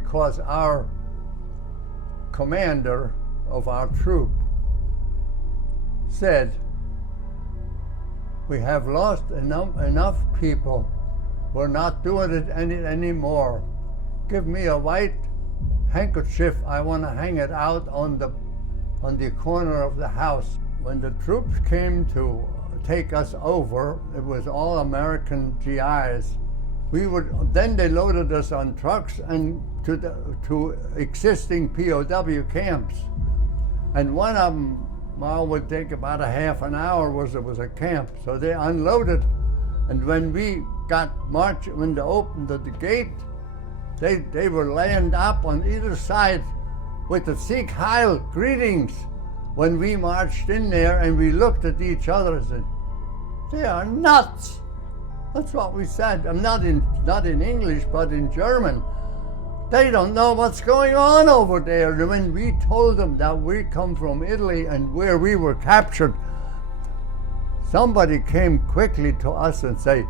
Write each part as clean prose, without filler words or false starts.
because our commander of our troop said, we have lost enough people. We're not doing it anymore. Give me a white handkerchief. I want to hang it out on the corner of the house. When the troops came to take us over, it was all American GIs. Then they loaded us on trucks and to existing POW camps. And one of them would take about a half an hour. It was a camp. So they unloaded. And when we when they opened the gate, they were laying up on either side with the Sikh Heil greetings. When we marched in there and we looked at each other and said, they are nuts. That's what we said. I'm not in English, but in German. They don't know what's going on over there. And when we told them that we come from Italy and where we were captured, somebody came quickly to us and said,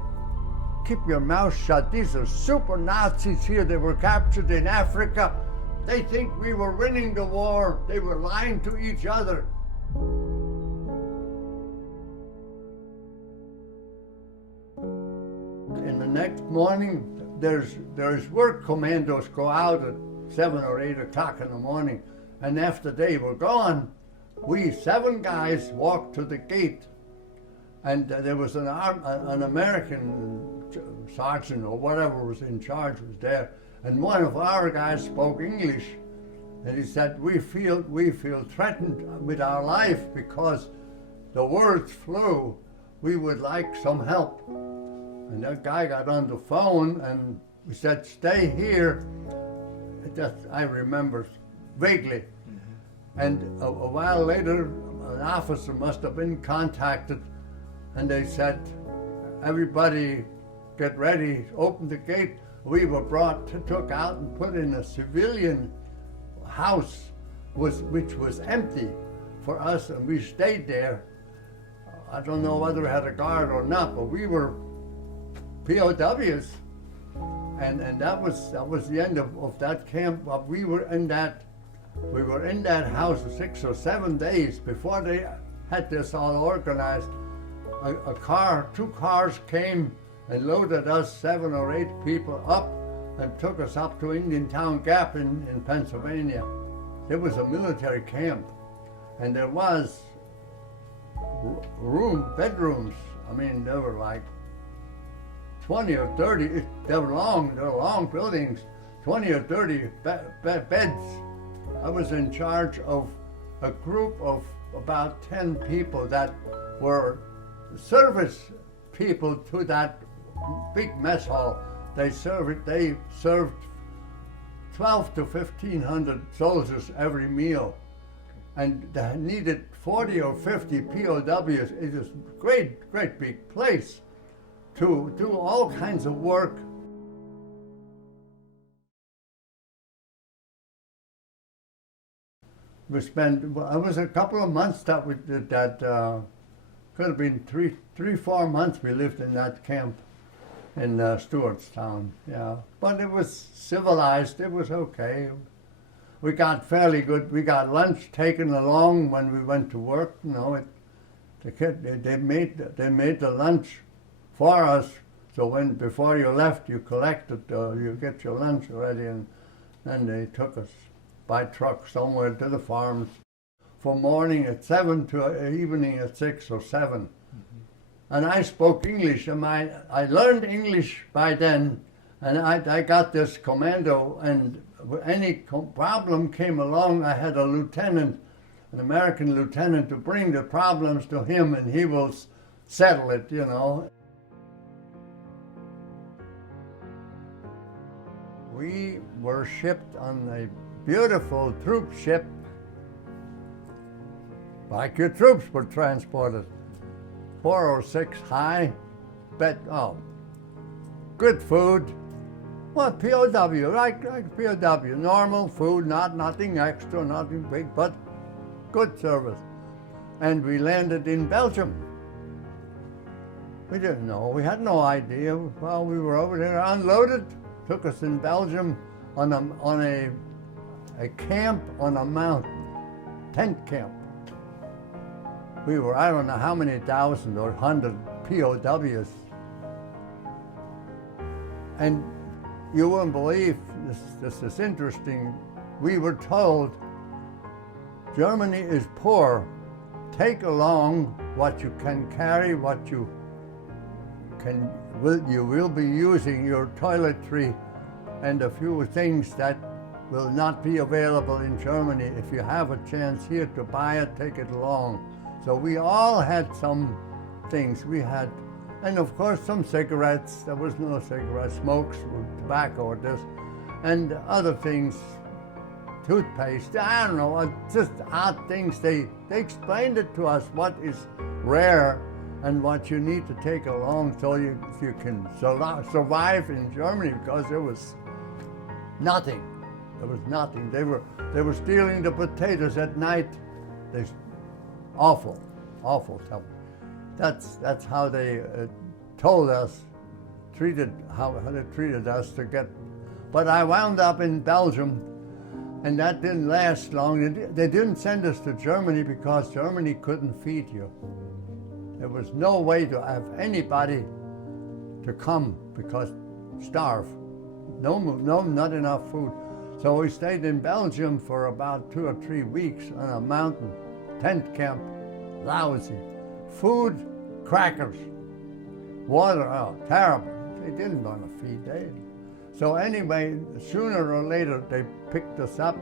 keep your mouth shut. These are super Nazis here. They were captured in Africa. They think we were winning the war. They were lying to each other. In the next morning, there's work commandos go out at 7 or 8 o'clock in the morning, and after they were gone, we 7 guys walked to the gate, and there was an American sergeant or whatever was in charge was there, and one of our guys spoke English, and he said, we feel threatened with our life because the words flew. We would like some help. And that guy got on the phone and we said, stay here. I remember vaguely. Mm-hmm. And a while later, an officer must have been contacted, and they said, everybody get ready, open the gate. We were took out and put in a civilian house, which was empty for us, and we stayed there. I don't know whether we had a guard or not, but we were POWs, and that was the end of that camp. But we were in that house for 6 or 7 days before they had this all organized. Two cars came and loaded us 7 or 8 people up and took us up to Indiantown Gap in Pennsylvania. It was a military camp, and there was bedrooms. I mean, they were like 20 or 30, they were long buildings, 20 or 30 beds. I was in charge of a group of about 10 people that were service people to that big mess hall. They served 12 to 1,500 soldiers every meal. And they needed 40 or 50 POWs. It was a great big place to do all kinds of work. We spent, it was a couple of months that we did that, could have been 3-4 months we lived in that camp in Stewartstown, yeah. But it was civilized, it was okay. We got fairly good, we got lunch taken along when we went to work, you know. They made the lunch for us, so before you left, you collected, you get your lunch ready, and then they took us by truck somewhere to the farms from morning at 7 to evening at 6 or 7. Mm-hmm. And I spoke English, and I learned English by then, and I got this commando, and any problem came along, I had a lieutenant, an American lieutenant, to bring the problems to him, and he will settle it, you know. We were shipped on a beautiful troop ship, like your troops were transported. 406 high, good food. Well, POW, like POW, normal food, nothing extra, nothing big, but good service. And we landed in Belgium. We didn't know, we had no idea. Well, we were over there, unloaded, took us in Belgium, on a camp on a mountain, tent camp. We were, I don't know how many thousand or 100 POWs. And you wouldn't believe, this is interesting, we were told, Germany is poor. Take along what you can carry, what you will be using, your toiletry and a few things that will not be available in Germany. If you have a chance here to buy it, take it along. So we all had some things. We had, and of course some cigarettes. There was no cigarette smokes, or tobacco or this, and other things, toothpaste, I don't know, just odd things. They explained it to us what is rare and what you need to take along so you can survive in Germany, because there was nothing. There was nothing. They were stealing the potatoes at night. Awful stuff. That's how they told us, how they treated us to get. But I wound up in Belgium, and that didn't last long. They didn't send us to Germany because Germany couldn't feed you. There was no way to have anybody to come because starve. No, not enough food. So we stayed in Belgium for about 2 or 3 weeks on a mountain, tent camp, lousy. Food, crackers. Water, oh, terrible. They didn't want to feed, So anyway, sooner or later, they picked us up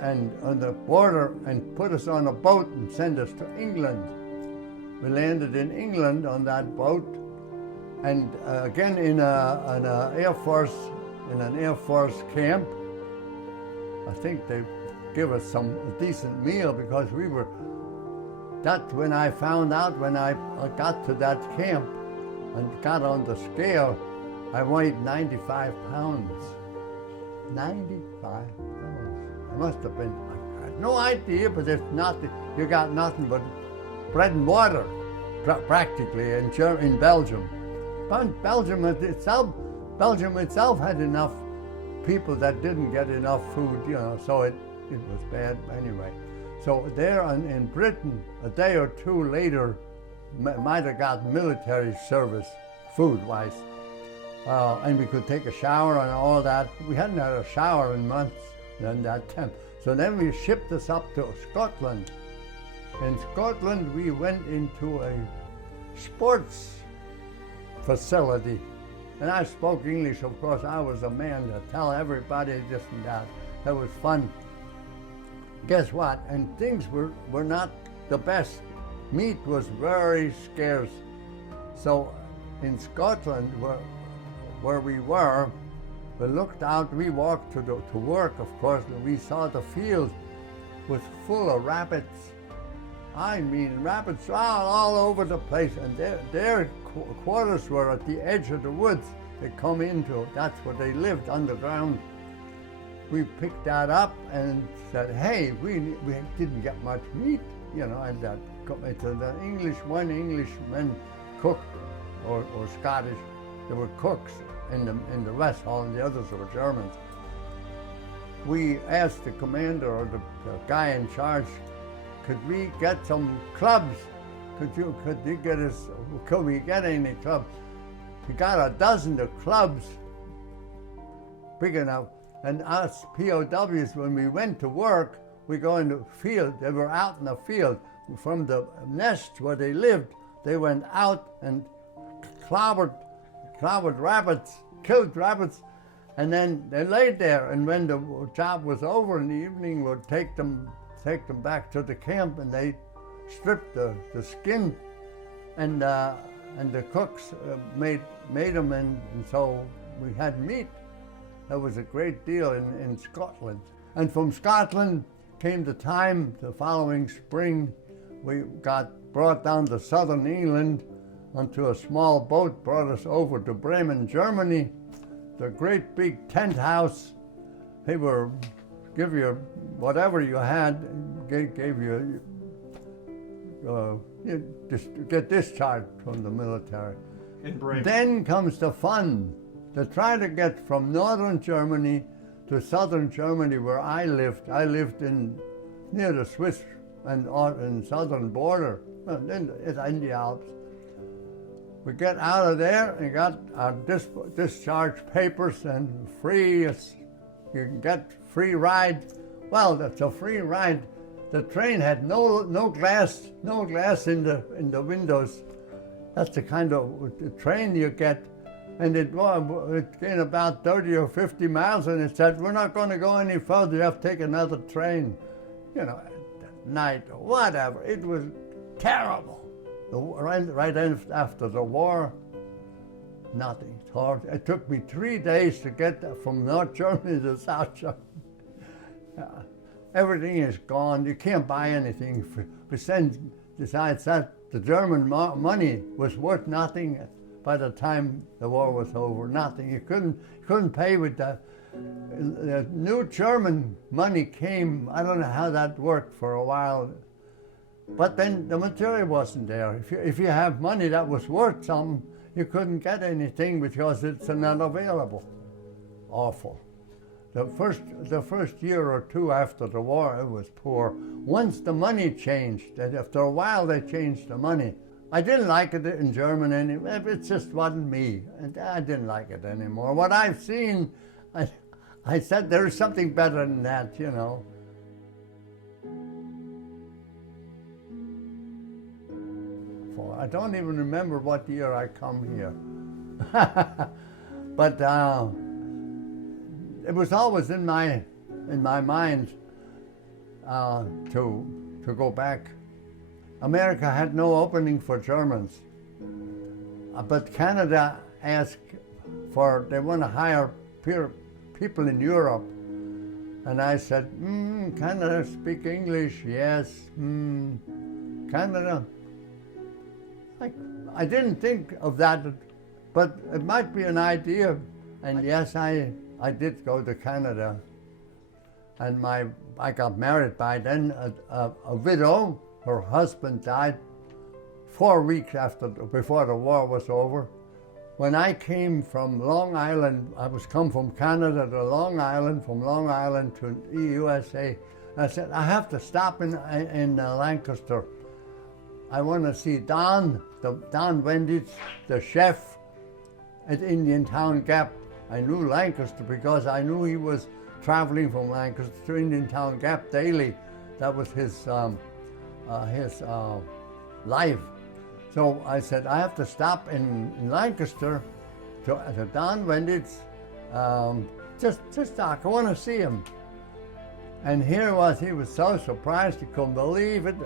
and on the border and put us on a boat and sent us to England. We landed in England on that boat, and again in an Air Force camp. I think they give us a decent meal because we were. That's when I found out, when I got to that camp and got on the scale, I weighed 95 pounds. 95 pounds. I must have been. I had no idea, but it's not. You got nothing but bread and water, practically, in Belgium. But Belgium itself had enough people that didn't get enough food, so it was bad anyway. So there in Britain, a day or two later, might have got military service, food-wise, and we could take a shower and all that. We hadn't had a shower in months in that tent. So then we shipped us up to Scotland. In Scotland, we went into a sports facility. And I spoke English, of course. I was a man to tell everybody this and that. That was fun. Guess what? And things were not the best. Meat was very scarce. So in Scotland, where we were, we looked out, we walked to work, of course, and we saw the field was full of rabbits. I mean, rabbits all over the place, and their quarters were at the edge of the woods. They come into, that's where they lived, underground. We picked that up and said, hey, we didn't get much meat, and that it's one Englishman cooked, or Scottish. There were cooks in the West Hall, and the others were Germans. We asked the commander or the guy in charge, could we get some clubs? Could we get any clubs? We got a dozen of clubs, big enough. And us POWs, when we went to work, we go in the field. They were out in the field. From the nest where they lived, they went out and clobbered rabbits, killed rabbits, and then they laid there. And when the job was over in the evening, we'd take them back to the camp, and they stripped the skin, and the cooks made them, and so we had meat. That was a great deal in Scotland. And from Scotland came the time, the following spring, we got brought down to southern England onto a small boat, brought us over to Bremen, Germany, the great big tent house. They were give you whatever you had, gave you just get discharged from the military. In Bremen. Then comes the fun. to try to get from northern Germany to southern Germany where I lived. I lived near the Swiss and southern border, in the Alps. We get out of there and got our discharge papers and you can get free ride. Well, that's a free ride. The train had no glass in the windows. That's the kind of train you get. And it came about 30 or 50 miles, and it said, we're not going to go any further, you have to take another train. You know, at night or whatever. It was terrible. Right after the war, nothing. It took me 3 days to get from North Germany to South Germany. Everything is gone. You can't buy anything. Besides that, the German money was worth nothing by the time the war was over. Nothing. You couldn't pay with the new German money came. I don't know how that worked for a while, but then the material wasn't there. If you have money that was worth something, you couldn't get anything because it's not available. Awful. The first year or two after the war, it was poor. Once the money changed, and after a while they changed the money. I didn't like it in German anymore. It just wasn't me, and I didn't like it anymore. What I've seen, I said there's something better than that, you know. I don't even remember what year I come here, but it was always in my mind to go back. America had no opening for Germans, but Canada asked they want to hire people in Europe, and I said, Canada speak English, yes, Canada. I didn't think of that, but it might be an idea, and yes, I did go to Canada, and I got married by then, a widow. Her husband died 4 weeks before the war was over. When I came from Long Island, I was come from Canada to Long Island, from Long Island to the USA. I said, I have to stop in Lancaster. I want to see Don Wenditz, the chef at Indiantown Gap. I knew Lancaster because I knew he was traveling from Lancaster to Indiantown Gap daily. That was his life. So I said, I have to stop in Lancaster to Don Wenditz. Just talk, I want to see him. And here he was so surprised, he couldn't believe it.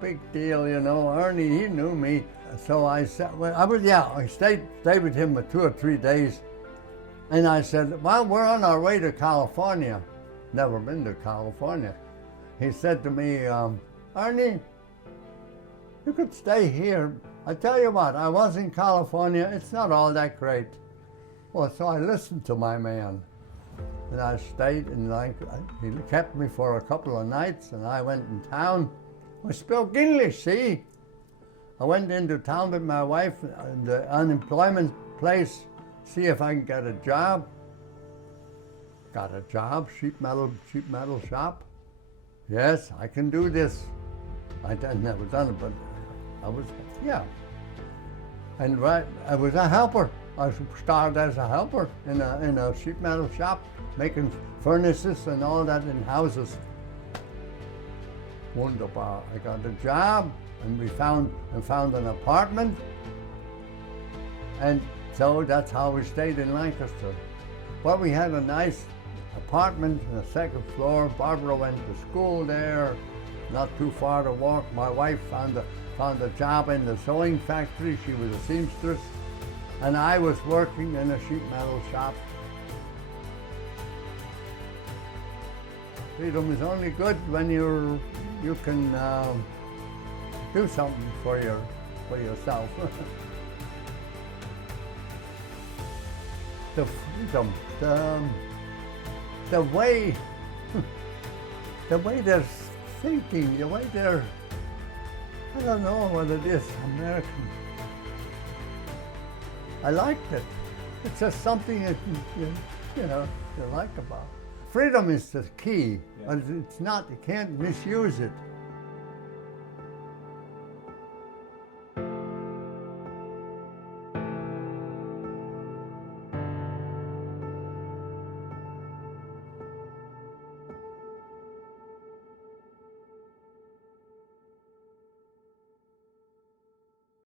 Big deal, you know. Ernie, he knew me. So I said, I stayed with him for 2 or 3 days. And I said, well, we're on our way to California. Never been to California. He said to me, Ernie, you could stay here. I tell you what, I was in California, it's not all that great. Well, so I listened to my man. And I stayed in Lancaster. He kept me for a couple of nights, and I went in town. I spoke English, see? I went into town with my wife in the unemployment place, see if I can get a job. Got a job, sheet metal shop. Yes, I can do this. I'd never done it, but I was, yeah. And I was a helper. I started as a helper in a sheet metal shop, making furnaces and all that in houses. Wunderbar. I got a job, and I found an apartment, and so that's how we stayed in Lancaster. But we had a nice apartment on the second floor. Barbara went to school there, not too far to walk. My wife found a job in the sewing factory. She was a seamstress. And I was working in a sheet metal shop. Freedom is only good when you can do something for yourself. The freedom, the way they're thinking, the way they're, I don't know what it is, American. I liked it. It's just something that you know you like about. Freedom is the key, but it's not. You can't misuse it.